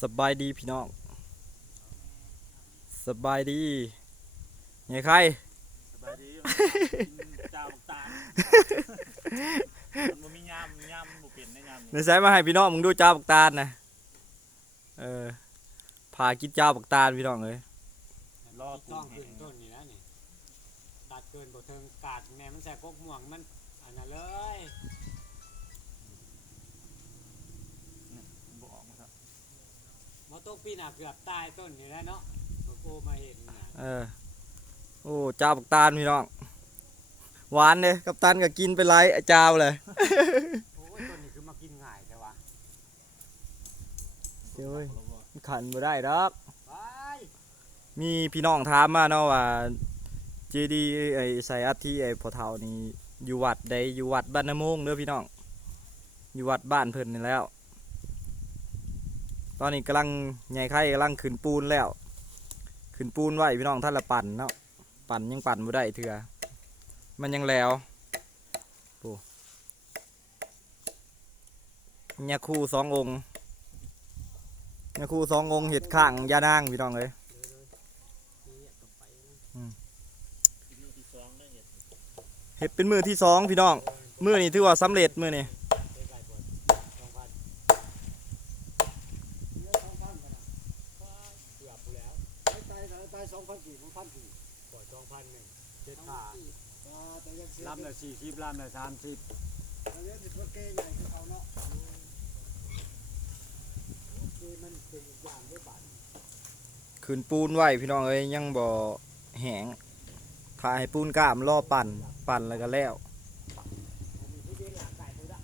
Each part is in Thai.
สบายดีพี่น้อง สบายดีไงใครสบายดีเจ้าบักตาลมันบ่มียามยามบ่เป็นในยามในนี้สายมาให้พี่น้องมึงดูจ้าบักตาลนะเออพากินจ้าบักตาลพี่น้องเลยรอต้ตุ้องงแห้ขึ้นงต้นนี่นะนี่ตัดเกินบ่เทิงกาดแม่มันใส่พวกม่วงมันอันนั้นเลย บ่ออกมาครับ มอ ตกปีหน้าเกือบตายต้นนี่แหล้วเนาะโอ้โหมาเห็นน่ะเออ โอ้จ้าบักตาลพี่น้อง หวานเลยกับตันก็กินไปไรไอ้จ้าวเลย โอ้ยต้นนี้คือมากินง่ายแต่ว่าเจ้ยขันบ่ได้ดอก ไปมีพี่น้องถามมาเนาะว่าเจดีไอ้ไสอัฐที่ไอ้พ่อเฒ่านี่อยู่วัดใดอยู่วัดบ้านนาโมงเด้อพี่น้อง อยู่วัดบ้านเพิ่นนี่แล้ว ตอนนี้กำลังใหญ่ไข่กำลังขึ้นปูนแล้ว ขึ้นปูนไว้พี่น้องท่านละปั่นเนาะปั่นยังปั่นบ่ได้เถื่อมันยังแล้วโอ้ยาคูสององค์ยาคูสององค์เห็ดข้างยานางพี่น้องเลยเห็ดเห็ดเป็นมือที่สองพี่น้องมือนี่ถือว่าสำเร็จมือนี่ ได้ไก่บ่สองพันเกือบอยู่แล้ว ไป ไกลนะไปสองพันกี่พันกี่กว่าสองพันหนึ่งเจ็ดขาแต่ยังเสียลำละสี่สิบลำละสามสิบอันนี้สิตัวเก้ใหญ่คือเขาเนาะคือมันเป็นอีกอย่างด้วยบัตรขึ้นปูนไว้พี่น้องเอ้ยยังบ่แหงถ่ายให้ปูนกล้ามรอปั่นปั่นแล้วก็แล้ว อันนี้ที่เป็นหลักไก่ตัวละ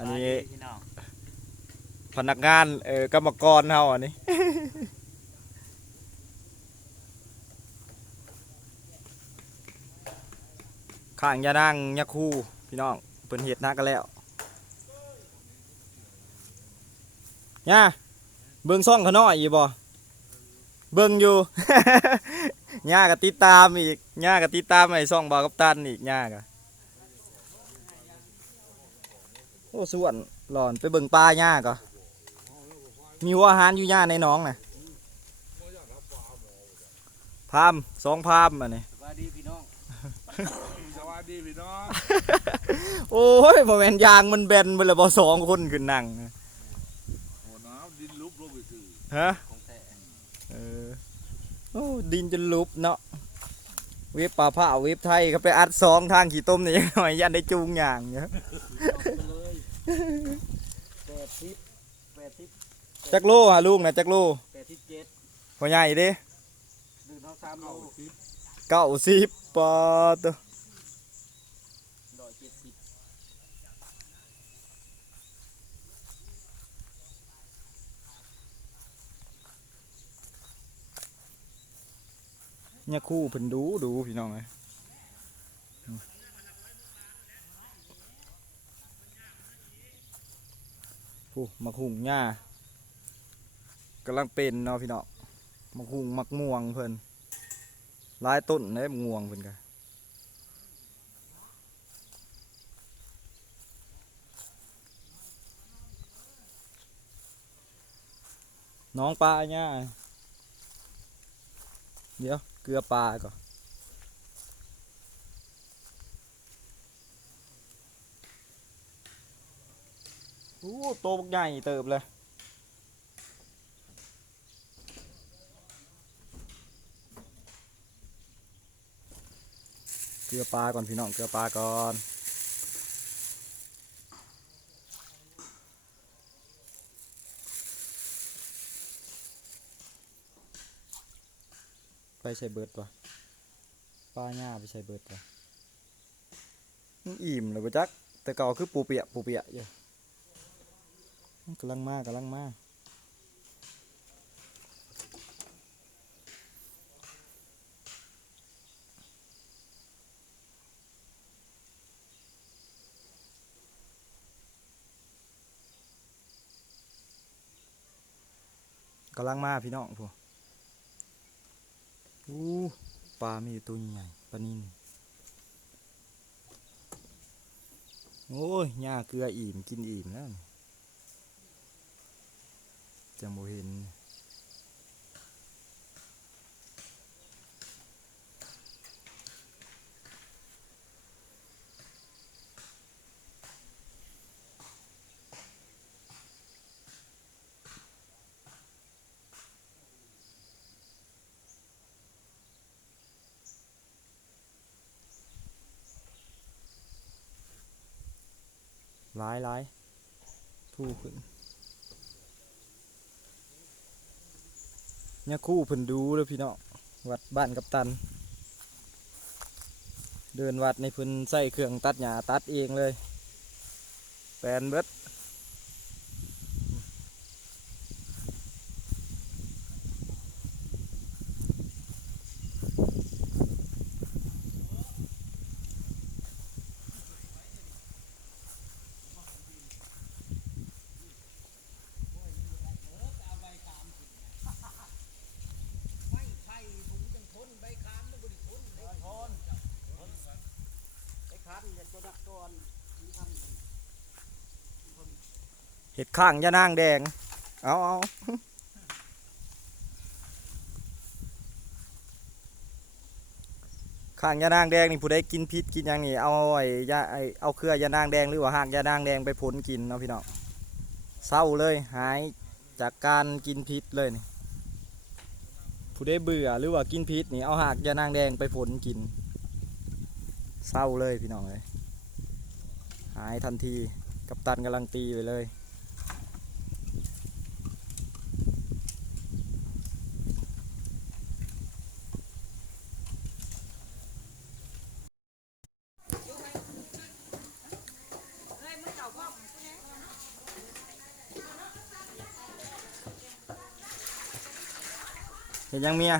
อันนี้ พี่น้องพนักงานเออกรรมกรเฮาอันนี้ ข้างยานางยาคูพี่น้องเพิ่นเฮ็ดหนักกันแล้วย่าเบิ่งซ่องเขาน้อยอยู่บ่เบิ่งอยู่ ย่าก็ติดตามอีกย่าก็ติดตามไอ้ซ่องบ่าวกับตันอีกย่าก็โอ้ส่วนหลอนไปเบิ่งปลาย่าก็มีหัวอาหารอยู่ย่าในหน้องน่ะพามสองพามอันนี้สวัสดีพี่น้องสวัสดีพี่น้อง โอ้ยโมเมนยางมันแบนไปเลยบอสองคนขึ้นนั่งโอ้น้ำดินลุบลงไปถือฮะของแท้เออโอ้ดินจะลุบเนาะเว็บป่าผ้าเว็บไทยเขาไปอัดซองทางขี่ต้มนี่ยังหน่อยยันได้จูงอย่างเนาะเลย แปดสิบแปดสิบจักโลฮะลุงนะจักโลแปดสิบเจ็ดพ่อใหญ่เด้ดื่มทั้งสามโลเก้าสิบปอตัวร้อยเจ็ดสิบเนี่ยคู่เพิ่นดูดูพี่น้องเลย ผู้มักหุงหญ้ากำลังเป็นเนาะพี่น้องมักหุงมักม่วงเพิ่นหลายต้นเลยมักม่วงเพิ่นกันน้องปลาหญ้าเดี๋ยวเกลือปลาก่อน โอ้โตบักใหญ่เติบเลยเกลือปลาก่อนพี่น้องเกลือปลาก่อนไปใส่เบิร์ดวะปลาหญ้าไปใส่เบิดวะอิ่มเลยปะจักแต่เก่าคือปูเปียะปูเปียะอยู่ กำลังมากกำลังมากกำลังมาพี่น้องพวกปลามีแต่ตัวใหญ่ปลานิ่นโอ้ยหญ้าเกลืออิ่มกินอิ่มแล้ว จังบ่เห็นหลายหลายทู่ขึ้น เนี่ยคู่เพิ่นดูเลยพี่น้องวัดบ้านกับตัน เดินวัดในเพิ่นใส่เครื่องตัดหญ้าตัดเองเลยแปลนเบิด เห็ดข้างยานางแดง เอาเอาข้างยานางแดงนี่ผู้ใดกินพิษกินยังนี่เอาไอ้ยาไอ้เอาเครือยานางแดงหรือว่าหากยานางแดงไปผลกินเนาะพี่น้องเศร้าเลยหายจากการกินพิษเลยนี่ผู้ใดเบื่อหรือว่ากินพิษนี่เอาหากยานางแดงไปผลกินเศร้าเลยพี่น้องเลยหายทันทีกับตันกำลังตีไปเลย เห็นยังเมีย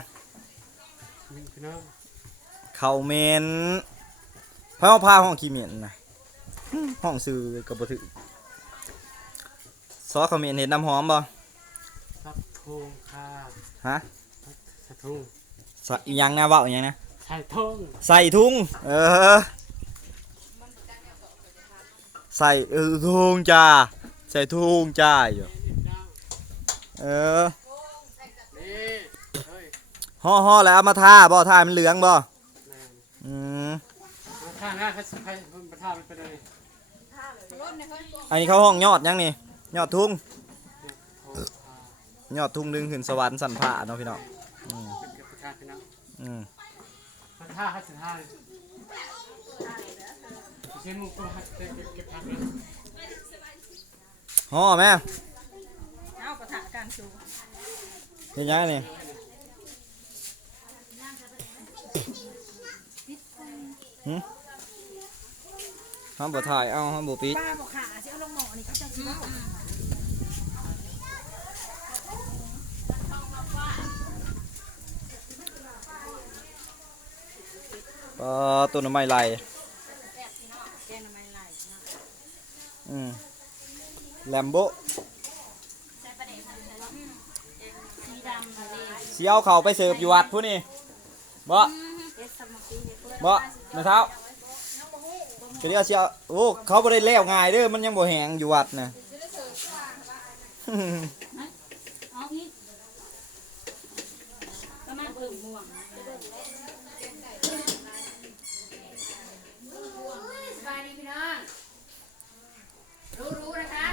พี่น้องเขาเมนพาพาห้องขี้เมียนนะอื้อห้องซื้อกับบถือซอเขาเมนเห็นน้ำหอมบ่สักทงค่ะฮะสักทุ่งใส่อิหยังนะเว่าอิหยังนะใช่ทงใส่ถุงเออใส่เออถุงจ้าใส่ถุงจ้าอยู่เออนี่เฮ้ย ห่อห่อแล้วเอามาทาบ่ทามันเหลืองบ่แม่อืมมาท่าหน้าเขาใครมาท่ามันไปเลยอันนี้เขาห้องยอดยังนี่ยอดทุ่งโอ้อ่ายอดทุ่งดึงขึ้นสวรรค์สันผ่าเนาะพี่น้องอืมเป็นเก็บประชาพี่น้องอืมมาท่าเขาสิท่าเลยเช่นมุกก็หัดเก็บเก็บผักเลยห่อแม่เอากระถางการชูเห็นยังนี่ หึห้ามบ่ถ่ายเอาห้ามบ่ปิดป้าบอกขาสิเอาลงหมอนี่เขาจะชิมเอ่อต้นไม้ไหลแกงน้ำมันไหลนะอืมแลมโบสีดำทะเลสิเอาเขาไปเสิร์ฟอยู่วัดผู้นี่บ่ เอสสมกีเฮเพื่อนบ่ นะเท้าก็เดี๋ยวสิเอาโอ้เขาบ่ได้แล้วง่ายเด้อมันยังบ่แห้งอยู่วัดน่ะเอาอีกก็มาเบิ่งม่วงสบายดีพี่น้องรู้ๆนะคะ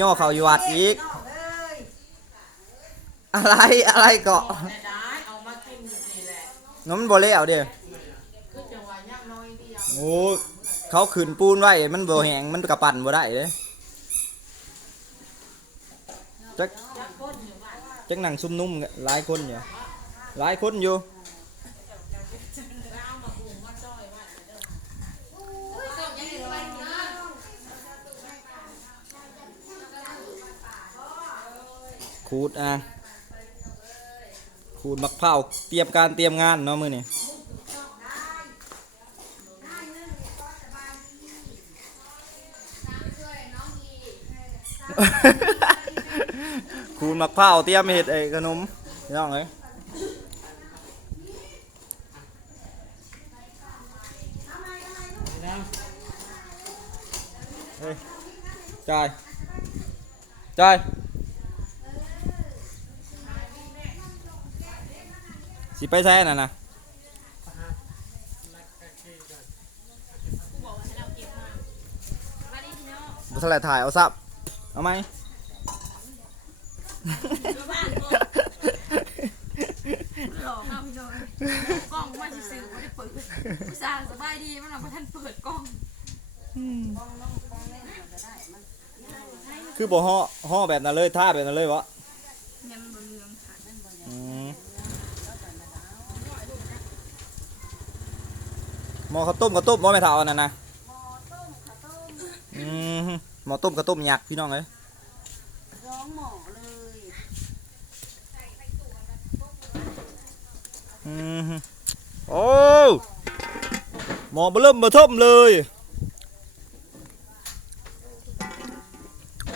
ย่อเขาอยู่วัดอีก อะไรอะไรเกาะแต่ได้เอามากินอยู่นี่แหละน้ำมันบ่แล้วเด้อคือจังหวะย่างน้อยเดียว โอ้เขาขืนปูนไว้มันบ่แหงมันกระปั่นบ่ได้เด้จักจักนั่งซุ่มนุ่มหลายคนอยู่หลายคนอยู่ขูดอะขูดมักเผาเตรียมการเตรียมงานเนาะมื้อนี้ มักเผาเตรียมเห็ดไอ้ขนมพี่น้องเอ้ยเยจอยจยสิไปใซ่น่ะนะบุษราถ่ายเอาซับเอาไหม ดูบ้านกูหลอกเอาพี่น้องกล้องมาซื่อๆไม่ได้เปิดอุตส่าห์สบายดีมันเราไม่ทันเปิดกล้องคือบ่ห่อห่อแบบนั้นเลยท่าแบบนั้นเลยวะเนี่นบนเมืองค่ะอืมหมอข้าวต้มข้าวต้มบ่ไม่เท่าอันนั้นนะอืมหมอต้มข้าวต้มยักษ์พี่น้องเอ้ยร้องหมอเลย อืม โอ้หมอเบเริ่มมาท่มเลย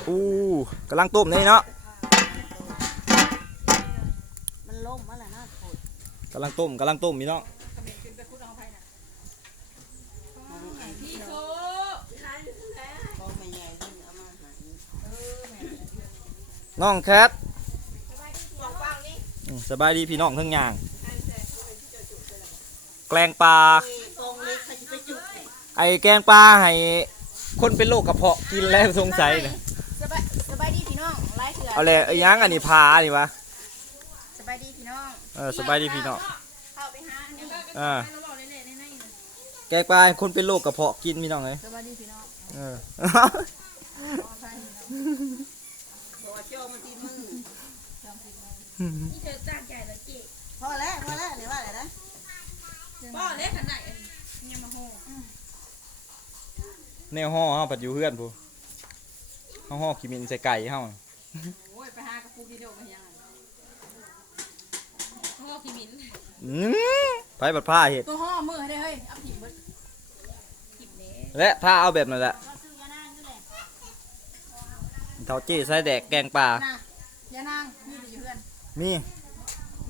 อู้กำลังต้มนี่เนาะมันล่มมาแล้วนะกำลังต้มกำลังต้มพี่น้องพี่โซต้องไม่ใหญ่ขึ้นามาหาน้องแคทสบายดีพี่น้องทั้งอย่าง แกล้งปลากองเล็กใครจะไปจุดไอ้แกงปลาให้คนเป็นโรคกระเพาะกินแล้วสงสัยนะสบายสบายดีพี่น้องไล่เถื่อเอาเลยไอ้ยังอันนี้พานี่วะสบายดีพี่น้องเออสบายดีพี่น้องเข้าไปหาอันนี้อ่าเราบอกเล่นๆในในแกงปลาให้คนเป็นโรคกระเพาะกินพี่น้องเลยสบายดีพี่น้องเออบอกว่าเจ้ามันตีมือนี่เธอจ้างใหญ่แล้วเจ๊พอแล้วพอแล้วเดี๋ยวว่าอะไรนะ ป้อเล็กขนาดอันนี้ยังมาโหแนวห่อเฮาปัดอยู่เพื่อนพูเฮาห่อขี้มินใส่ไก่เฮาโอ้ยไปหากระปุกวิดีโอมายังไงห่อขี้มินอืมไปบัดผ้าเห็ดตัวห่อมือให้ได้เฮ้ยเอาผิดเบิดผิดเด้และผ้าเอาแบบนั้นแหละเท่าจี้ใส่แดกแกงปลาน่ะยานางมีแต่อยู่เพื่อนมี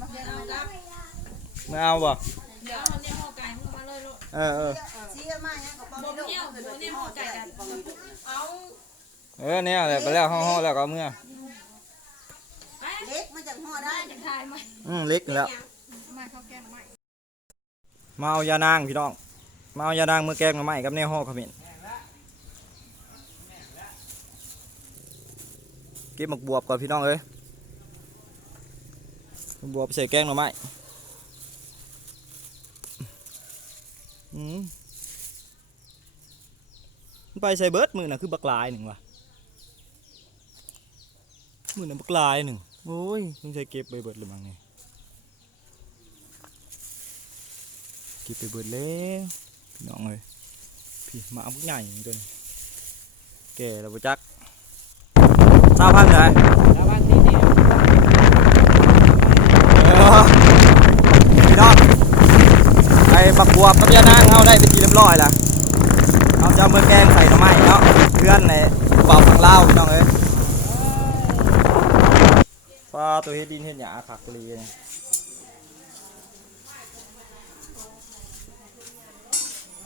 มาเพื่อนเอากับไม่ เอาบ่เดี๋ยวเอาเนี่ยห่อไก่มึงมาเลยลูกเออเออเชี่ยมากยังกับองบ่นี่เที่ยเนี่ยห่อไก่กันเอาเออเนี่ยแหละไปแล้วห่อๆแล้วก็เมื่อเล็กมาจากห่อได้จะทายไหมอืมเล็กแล้วมาเขาแก้มไหมมาเอายานางพี่น้องมาเอายานางมือแกงมาใหม่กับแนวห่อขมิ้นเก็บหมกบวบก่อนพี่น้องเอ้ยบวบใส่แกงหน่อไม้อืมมัน ไปใส่เบิร์ดมือน่ะคือบักลายหนึ่งว่ะมือน่ะบักลายหนึ่งโอ้ยต้องใช้เก็บไปเบิร์ดหรือมั้งเนี่ยเก็บไปเบิร์ดแล้วพี่น้องเลยพี่หมาพวกใหญ่ตัวนี้แก่แล้วปจักทราพันธุ์ไหนแล้ววันที่นี่ เออพี่น้องไอ้บักบ วบกับยานางเอาได้เป็นทีเรียบร้อยละเอาจะเอามือแกงใส่หน่อไม้เนาะเพื่อนในเบาฝั่งลาวพี่น้องเอ้ยปลาตัวเฮ็ดดินเฮ็ดหยาขักกะลีเนี่ย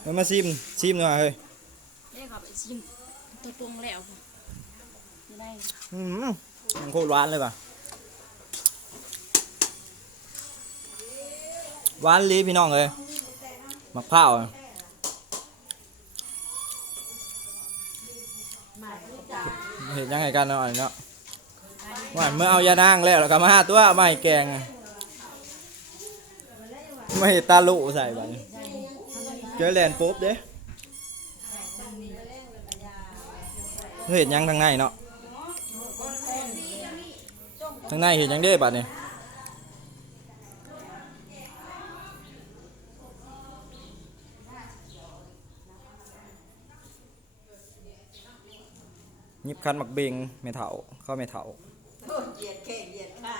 เอามาซิมซิมหน่อยเฮ้ยนี่ครับไอ้ชิมตัวปรุงแล้วจะได้อืมมันโคตรหวานเลยป่ะหวานลีพี่น้องเลย มะพร้าวเห็นยังไงกันเนาะอันนี้เนาะว่าเมื่อเอายานางแล้วแล้วก็มาหาตัวมาให้แกง ไม่ตาลุใส่ไปเจอแลนปุ๊บเด้เห็นยังทางในเนาะทางในเห็นยังได้บัดนี่ย บคันหมักเบงไม่เถาเข้าไม่เถาเหยียดแข้งเหยียดขา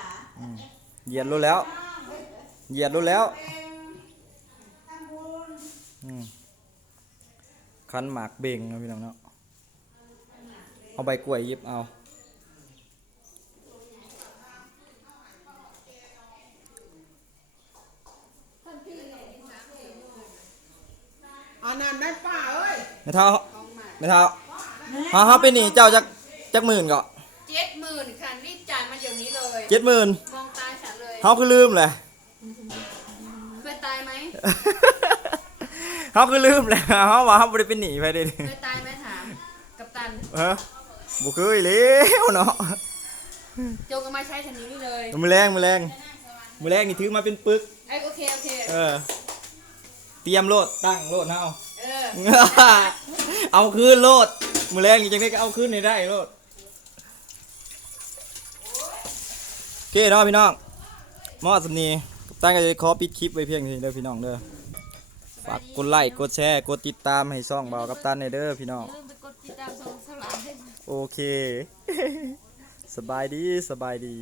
เหยียดรู้แล้ว เหยียดรู้แล้วอืมคันหมากเบงนะพี่น้องเนาะเอาใบกล้วยหยิบเอาอันนั้นได้ป้าเอ้ยไม่เท่าไม่เท่าเฮาเฮาเป็นหนี้เจ้าจักจักหมื่นก็เจ็ดหมื่นค่ะรีบจ่ายมาเดี๋ยวนี้เลย เจ็ดหมื่นมองตาฉันเลยเฮาคือลืมเลยเคยตายไหมเฮาคือลืมแล้วเฮาว่าเฮาบ่ได้เป็นหนี้ไปเด้เคยตายไหมถามกัปตันฮะบ่เคยแล้วเนาะโจก็มาใช้ฉันนี้เลยมือแรงมือแรงมือแรงนี่ถือมาเป็นปึกไอ้ยโอเคโอเคเออเตรียมโลดตั้งโลดเฮาเออเอาคืนโลด มือแรงนี่จังได้ก็เอาขึ้นให้ได้โลดโอเคเนาะพี่น้องมอสำนีกัปตันก็จะขอปิดคลิปไว้เพียงนี้เด้อพี่น้องเด้อฝากกดไลค์กดแชร์กดติดตามให้ช่องเบากับตันในเด้อพี่น้องลืมไปกดติดตามช่องสลามให้ โอเค สบายดีสบายดี